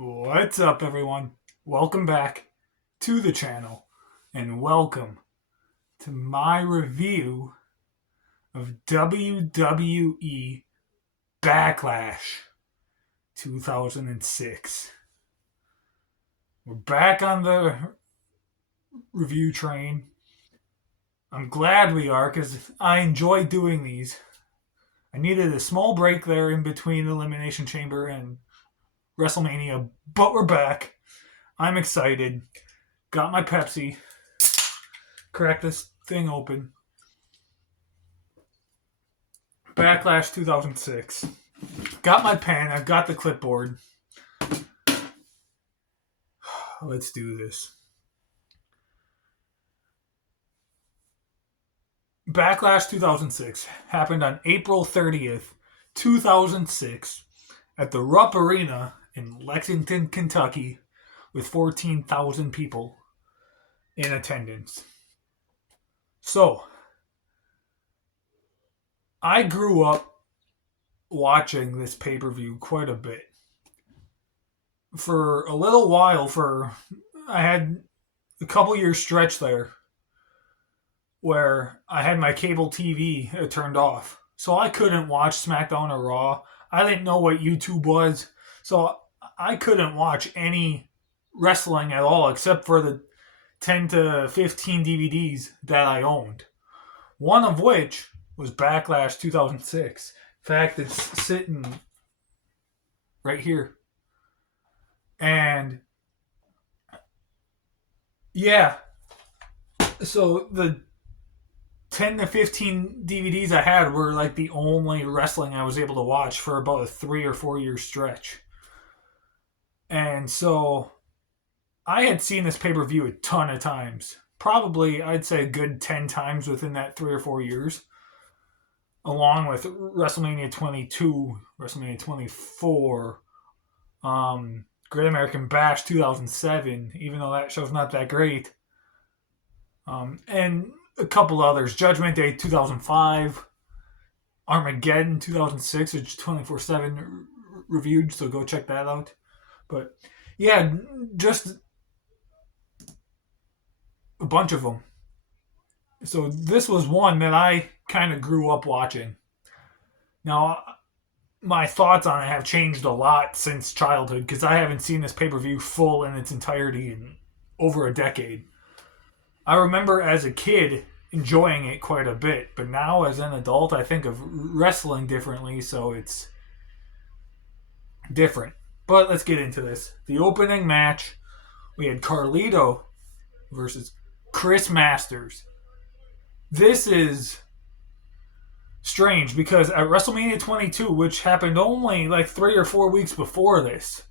What's up, everyone? Welcome back to the channel and welcome to my review of WWE Backlash 2006. We're back on the review train. I'm glad we are because I enjoy doing these. I needed a small break there in between Elimination Chamber and WrestleMania, but we're back. I'm excited. Got my Pepsi. Crack this thing open. Backlash 2006. Got my pen. I've got the clipboard. Let's do this. Backlash 2006 happened on April 30th, 2006 at the Rupp Arena in Lexington, Kentucky with 14,000 people in attendance. So, I grew up watching this pay-per-view quite a bit. For a little while, I had a couple years stretch there where I had my cable TV turned off. So I couldn't watch SmackDown or Raw. I didn't know what YouTube was. So I couldn't watch any wrestling at all except for the 10 to 15 DVDs that I owned. One of which was Backlash 2006. In fact, it's sitting right here. And yeah, so the 10 to 15 DVDs I had were like the only wrestling I was able to watch for about a 3 or 4 year stretch. And so I had seen this pay per view a ton of times. Probably, I'd say a good 10 times within that 3 or 4 years. Along with WrestleMania 22, WrestleMania 24, Great American Bash 2007, even though that show's not that great. And a couple others. Judgment Day 2005, Armageddon 2006, which 24/7 reviewed, so go check that out. But yeah, just a bunch of them. So this was one that I kind of grew up watching. Now, my thoughts on it have changed a lot since childhood because I haven't seen this pay per view full in its entirety in over a decade. I remember as a kid enjoying it quite a bit, but now as an adult, I think of wrestling differently, so it's different. But let's get into this. The opening match, we had Carlito versus Chris Masters. This is strange because at WrestleMania 22, which happened only like 3 or 4 weeks before this,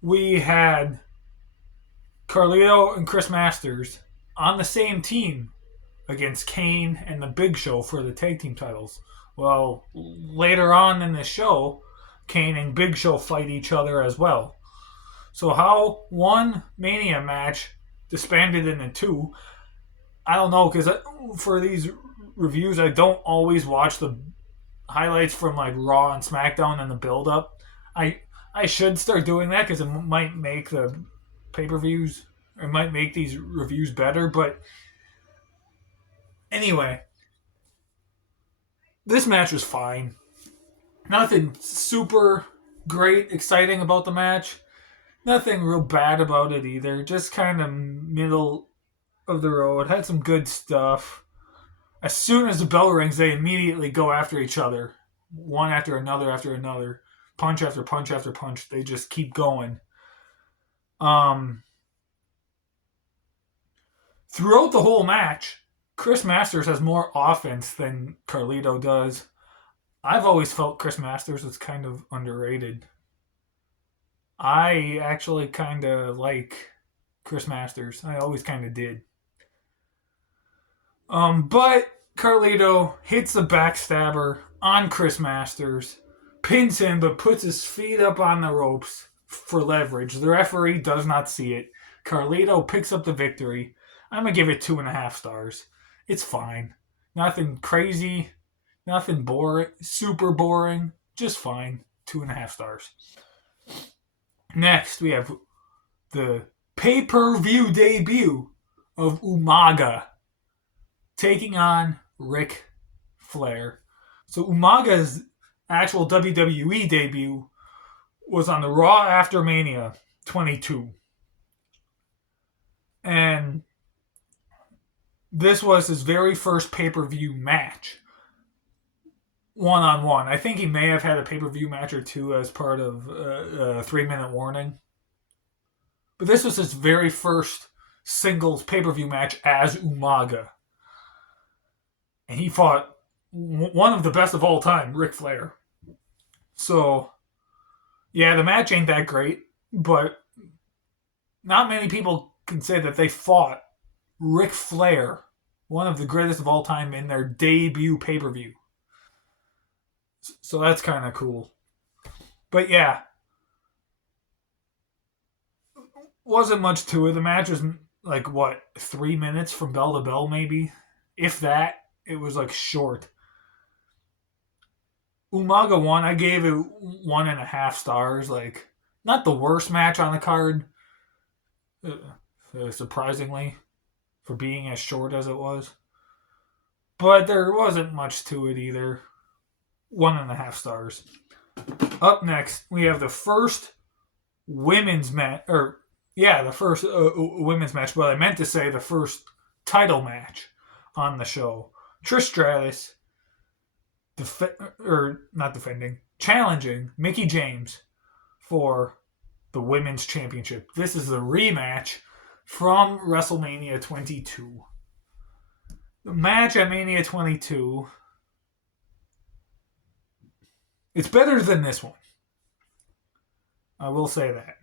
we had Carlito and Chris Masters on the same team against Kane and the Big Show for the tag team titles. Well, later on in the show, Kane and Big Show fight each other as well. So how one Mania match disbanded into two, I don't know, because for these reviews, I don't always watch the highlights from like Raw and SmackDown and the build up. I should start doing that because it might make the pay-per-views, or it might make these reviews better. But anyway, this match was fine. Nothing super great, exciting about the match. Nothing real bad about it either. Just kind of middle of the road. Had some good stuff. As soon as the bell rings, they immediately go after each other. One after another. Punch after punch after punch. They just keep going. Throughout the whole match, Chris Masters has more offense than Carlito does. I've always felt Chris Masters was kind of underrated. I actually kind of like Chris Masters. I always kind of did. But Carlito hits the backstabber on Chris Masters, pins him, but puts his feet up on the ropes for leverage. The referee does not see it. Carlito picks up the victory. I'm going to give it 2.5 stars. It's fine. Nothing crazy. Nothing boring. Super boring. Just fine. 2.5 stars. Next, we have the pay-per-view debut of Umaga taking on Ric Flair. So Umaga's actual WWE debut was on the Raw after Mania 22. And this was his very first pay-per-view match. One-on-one. I think he may have had a pay-per-view match or two as part of a 3-minute warning. But this was his very first singles pay-per-view match as Umaga. And he fought one of the best of all time, Ric Flair. So, yeah, the match ain't that great, but not many people can say that they fought Ric Flair, one of the greatest of all time, in their debut pay-per-view. So that's kind of cool. But yeah, wasn't much to it. The match was like, 3 minutes from bell to bell, maybe? If that. It was like short. Umaga won. I gave it 1.5 stars. Like, not the worst match on the card, surprisingly, for being as short as it was. But there wasn't much to it either. 1.5 stars. Up next, we have the first women's match, the first women's match, but I meant to say the first title match on the show. Trish Stratus, challenging Mickie James for the women's championship. This is the rematch from WrestleMania 22. The match at Mania 22, it's better than this one. I will say that.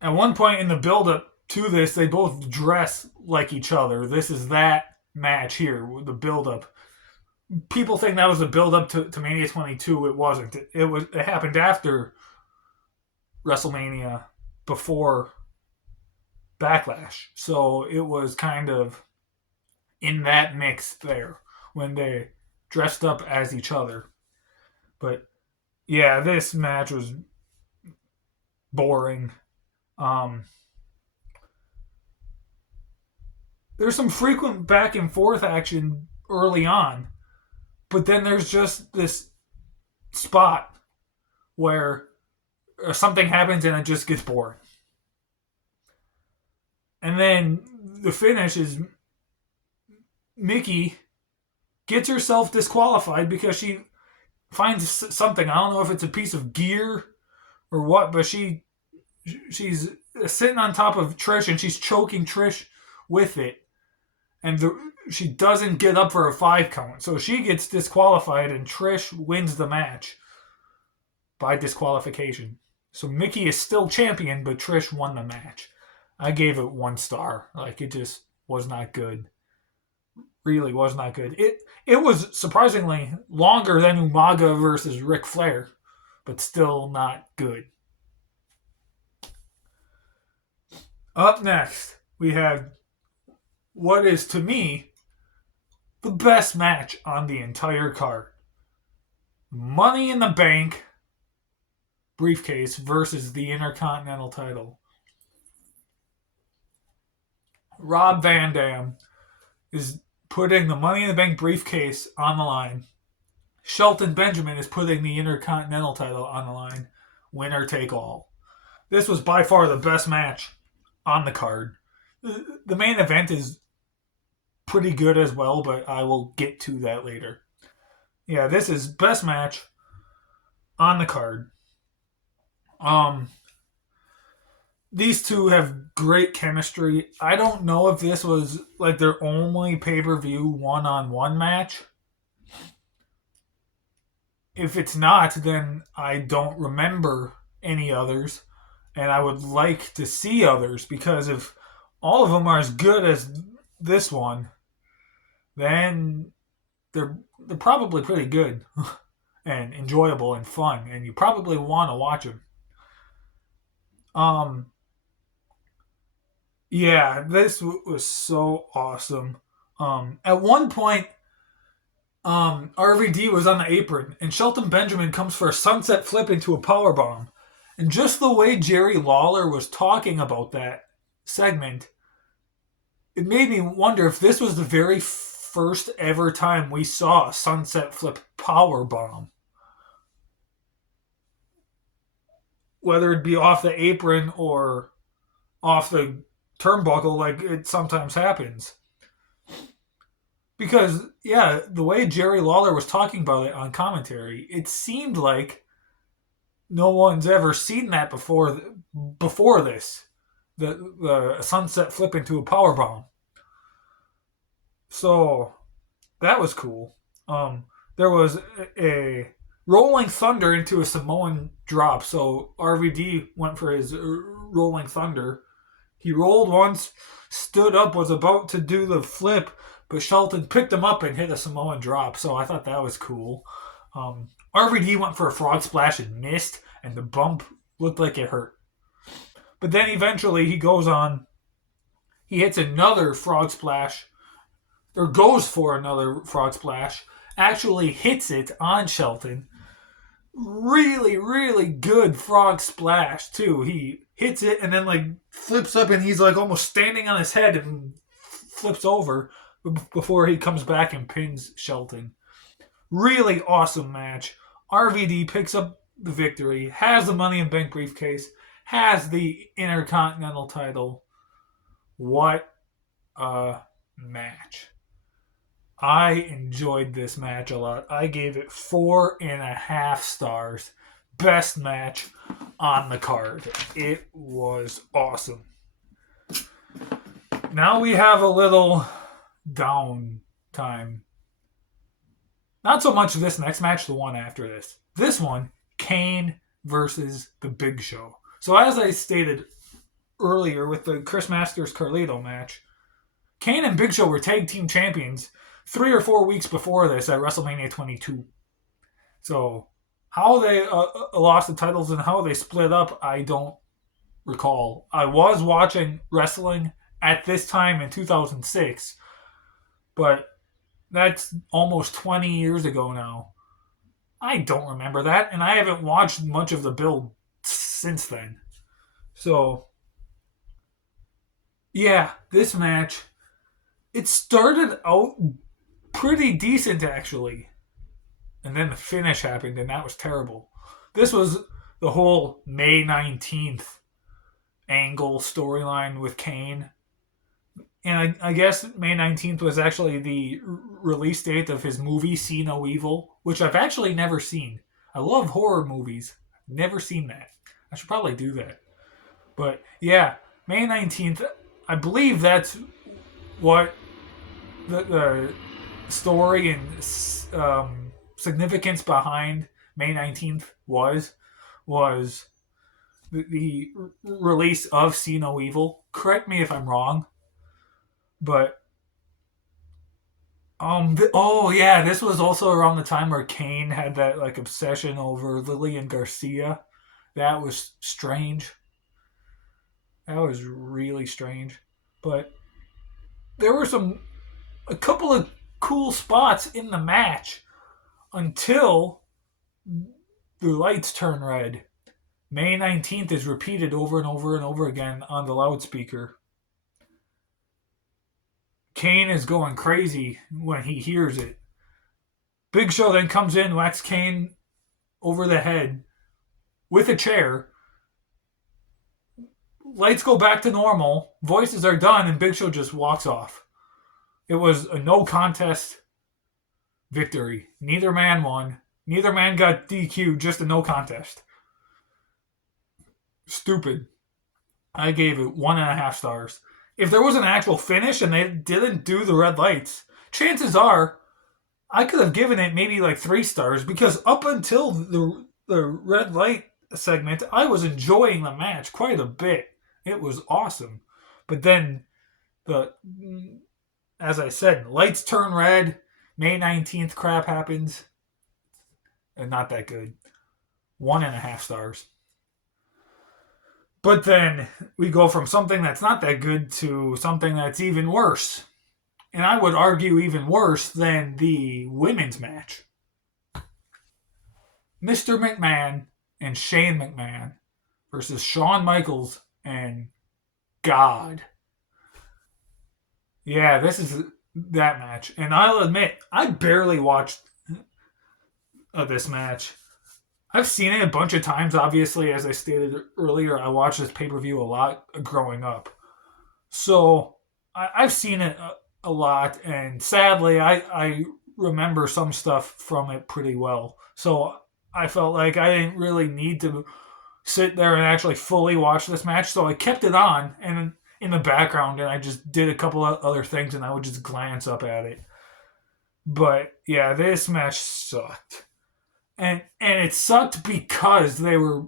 At one point in the build-up to this, they both dress like each other. This is that match here, the build-up. People think that was the build-up to Mania 22. It wasn't. It happened after WrestleMania, before Backlash. So it was kind of in that mix there when they dressed up as each other. But yeah, this match was boring. There's some frequent back and forth action early on, but then there's just this spot where something happens and it just gets boring. And then the finish is Mickie gets herself disqualified because she finds something. I don't know if it's a piece of gear or what, but she's sitting on top of Trish and she's choking Trish with it. And she doesn't get up for a 5 count. So she gets disqualified and Trish wins the match by disqualification. So Mickie is still champion, but Trish won the match. I gave it 1 star. Like, it just was not good. Really was not good. It was surprisingly longer than Umaga versus Ric Flair, but still not good. Up next, we have what is, to me, the best match on the entire card. Money in the Bank briefcase versus the Intercontinental title. Rob Van Dam is putting the Money in the Bank briefcase on the line. Shelton Benjamin is putting the Intercontinental title on the line. Winner take all. This was by far the best match on the card. The main event is pretty good as well, but I will get to that later. Yeah, this is best match on the card. These two have great chemistry. I don't know if this was like their only pay-per-view one-on-one match. If it's not, then I don't remember any others, and I would like to see others, because if all of them are as good as this one, then they're probably pretty good and enjoyable and fun, and you probably want to watch them. Yeah, this was so awesome. At one point, RVD was on the apron, and Shelton Benjamin comes for a sunset flip into a powerbomb. And just the way Jerry Lawler was talking about that segment, it made me wonder if this was the very first ever time we saw a sunset flip power bomb. Whether it be off the apron or off the turnbuckle like it sometimes happens. Because, yeah, the way Jerry Lawler was talking about it on commentary, it seemed like no one's ever seen that before this. The sunset flip into a powerbomb. So that was cool. There was a rolling thunder into a Samoan drop. So RVD went for his rolling thunder. He rolled once, stood up, was about to do the flip, but Shelton picked him up and hit a Samoan drop. So I thought that was cool. RVD went for a frog splash and missed, and the bump looked like it hurt. But then eventually he goes on. He hits another frog splash, or goes for another frog splash, actually hits it on Shelton. Really, really good frog splash, too. He hits it and then, like, flips up and he's, like, almost standing on his head and flips over before he comes back and pins Shelton. Really awesome match. RVD picks up the victory, has the Money in Bank briefcase, has the Intercontinental title. What a match. I enjoyed this match a lot. I gave it 4.5 stars. Best match on the card. It was awesome. Now we have a little downtime. Not so much this next match, the one after this. This one, Kane versus The Big Show. So as I stated earlier with the Chris Masters-Carlito match, Kane and Big Show were tag team champions 3 or 4 weeks before this at WrestleMania 22. So how they lost the titles and how they split up, I don't recall. I was watching wrestling at this time in 2006, but that's almost 20 years ago now. I don't remember that, and I haven't watched much of the build since then. So, yeah, this match, it started out pretty decent, actually. And then the finish happened, and that was terrible. This was the whole May 19th angle storyline with Kane. And I guess May 19th was actually the release date of his movie, See No Evil, which I've actually never seen. I love horror movies. Never seen that. I should probably do that. But, yeah, May 19th, I believe that's what the story and significance behind May 19th was the release of See No Evil. Correct me if I'm wrong. But, this was also around the time where Kane had that, like, obsession over Lillian Garcia. That was strange. That was really strange. But there were a couple of cool spots in the match until the lights turn red. May 19th is repeated over and over and over again on the loudspeaker. Kane is going crazy when he hears it. Big Show then comes in, whacks Kane over the head with a chair. Lights go back to normal. Voices are done, and Big Show just walks off. It was a no contest victory. Neither man won. Neither man got DQ'd, just a no contest. Stupid. I gave it 1.5 stars. If there was an actual finish and they didn't do the red lights, chances are I could have given it maybe like 3 stars, because up until the red light segment, I was enjoying the match quite a bit. It was awesome. But then, as I said, lights turn red, May 19th crap happens, and not that good. 1.5 stars. But then we go from something that's not that good to something that's even worse. And I would argue even worse than the women's match. Mr. McMahon and Shane McMahon versus Shawn Michaels and God. Yeah, this is that match. And I'll admit, I barely watched this match. I've seen it a bunch of times, obviously, as I stated earlier. I watched this pay per view a lot growing up. So I've seen it a lot, and sadly, I remember some stuff from it pretty well. So I felt like I didn't really need to sit there and actually fully watch this match. So I kept it on and in the background, and I just did a couple of other things, and I would just glance up at it. But yeah, this match sucked, and it sucked because they were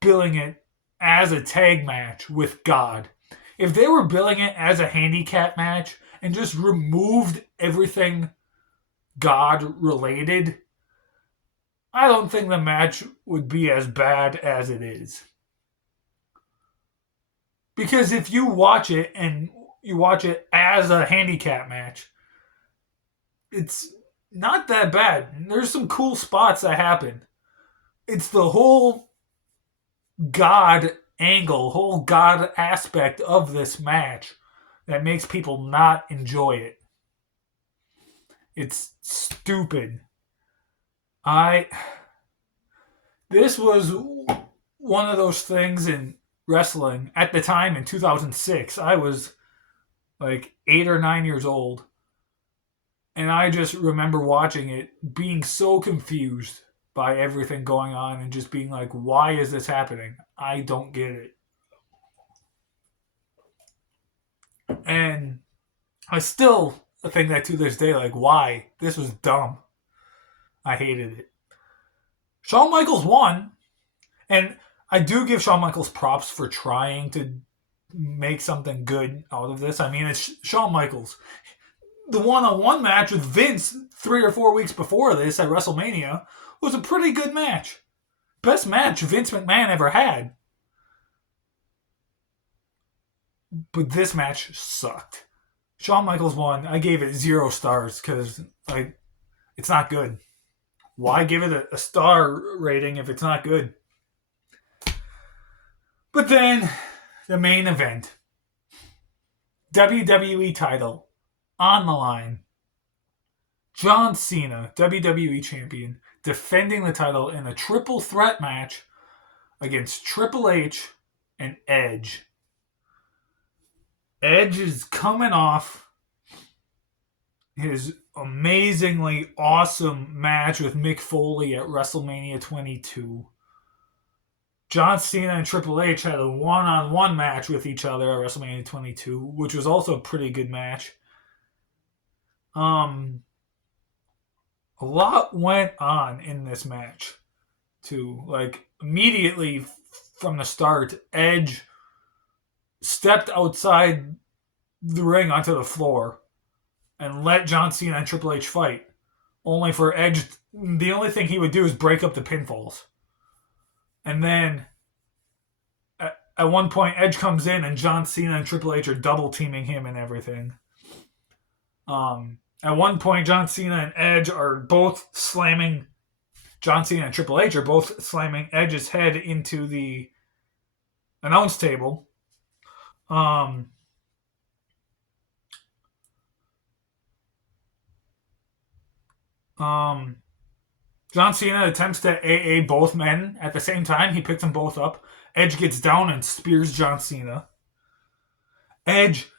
billing it as a tag match with God. If they were billing it as a handicap match and just removed everything God related, I don't think the match would be as bad as it is. Because if you watch it and you watch it as a handicap match, it's not that bad. There's some cool spots that happen. It's the whole God angle, whole God aspect of this match that makes people not enjoy it. It's stupid. I This was one of those things in wrestling at the time in 2006. I was like 8 or 9 years old, and I just remember watching it being so confused by everything going on and just being like, why is this happening? I don't get it. And I still think that to this day, like, why? This was dumb. I hated it. Shawn Michaels won, and I do give Shawn Michaels props for trying to make something good out of this. I mean, it's Shawn Michaels. The one-on-one match with Vince 3 or 4 weeks before this at WrestleMania was a pretty good match. Best match Vince McMahon ever had. But this match sucked. Shawn Michaels won. I gave it 0 stars because it's not good. Why give it a star rating if it's not good? But then, the main event. WWE title on the line. John Cena, WWE champion, defending the title in a triple threat match against Triple H and Edge. Edge is coming off his amazingly awesome match with Mick Foley at WrestleMania 22. John Cena and Triple H had a one-on-one match with each other at WrestleMania 22, which was also a pretty good match. A lot went on in this match, too. Like, immediately from the start, Edge stepped outside the ring onto the floor and let John Cena and Triple H fight. Only for Edge, the only thing he would do is break up the pinfalls. And then at one point, Edge comes in and John Cena and Triple H are double teaming him and everything. At one point, John Cena and Edge are both slamming. John Cena and Triple H are both slamming Edge's head into the announce table. John Cena attempts to AA both men at the same time. He picks them both up. Edge gets down and spears John Cena.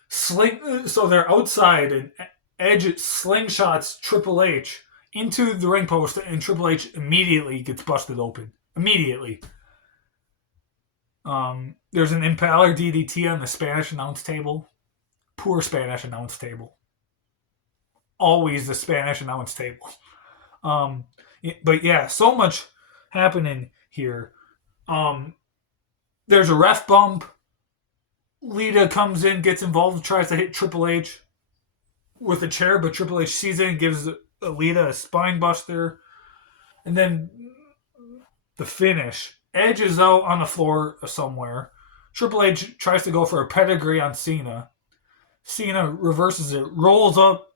So they're outside, and Edge slingshots Triple H into the ring post, and Triple H immediately gets busted open. Immediately. There's an Impaler DDT on the Spanish announce table. Poor Spanish announce table. Always the Spanish announce table. But yeah, so much happening here. There's a ref bump. Lita comes in, gets involved, tries to hit Triple H with a chair, but Triple H sees it and gives Lita a spine buster. And then the finish. Edge is out on the floor somewhere. Triple H tries to go for a pedigree on Cena. Cena reverses it, rolls up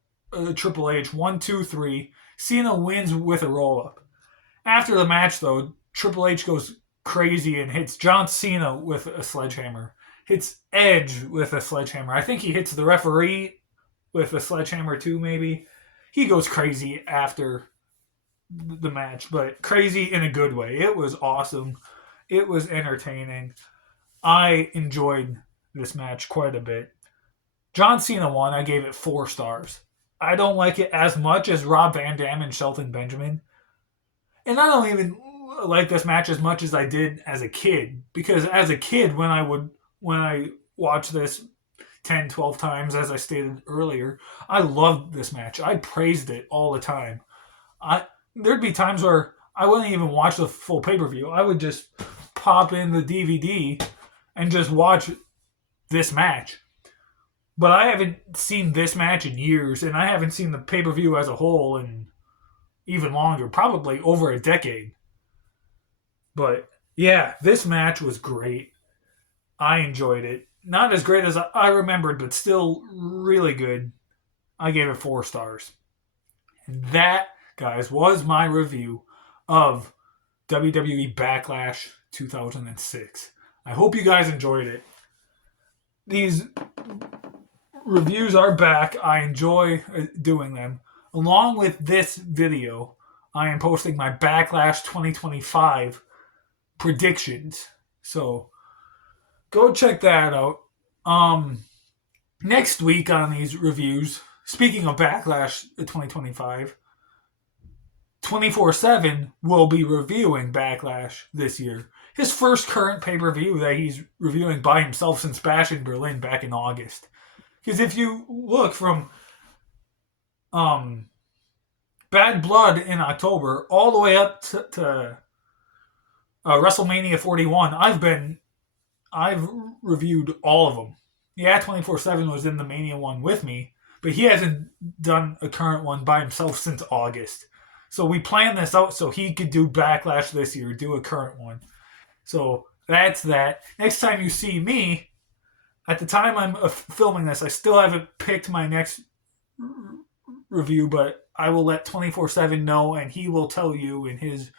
Triple H, 1, 2, 3. Cena wins with a roll-up. After the match, though, Triple H goes crazy and hits John Cena with a sledgehammer, hits Edge with a sledgehammer. I think he hits the referee with a sledgehammer too, maybe. He goes crazy after the match, but crazy in a good way. It was awesome. It was entertaining. I enjoyed this match quite a bit. John Cena won. I gave it 4 stars. I don't like it as much as Rob Van Dam and Shelton Benjamin. And I don't even like this match as much as I did as a kid. Because as a kid, when I watched this 10, 12 times, as I stated earlier, I loved this match. I praised it all the time. There'd be times where I wouldn't even watch the full pay-per-view. I would just pop in the DVD and just watch this match. But I haven't seen this match in years, and I haven't seen the pay-per-view as a whole in even longer, probably over a decade. But yeah, this match was great. I enjoyed it. Not as great as I remembered, but still really good. I gave it 4 stars. And that, guys, was my review of WWE Backlash 2006. I hope you guys enjoyed it. These reviews are back. I enjoy doing them. Along with this video, I am posting my Backlash 2025 predictions. So go check that out. Next week on these reviews, speaking of Backlash 2025, 24/7 will be reviewing Backlash this year. His first current pay-per-view that he's reviewing by himself since Bash in Berlin back in August. Because if you look from Bad Blood in October all the way up to WrestleMania 41, I've reviewed all of them. Yeah, 24/7 was in the Mania one with me, but he hasn't done a current one by himself since August. So we planned this out so he could do Backlash this year, do a current one. So that's that. Next time you see me, at the time I'm filming this, I still haven't picked my next review, but I will let 24/7 know, and he will tell you in his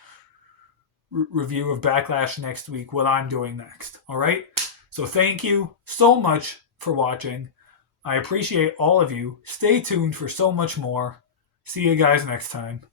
review of Backlash next week what I'm doing next. All right? So thank you so much for watching. I appreciate all of you. Stay tuned for so much more. See you guys next time.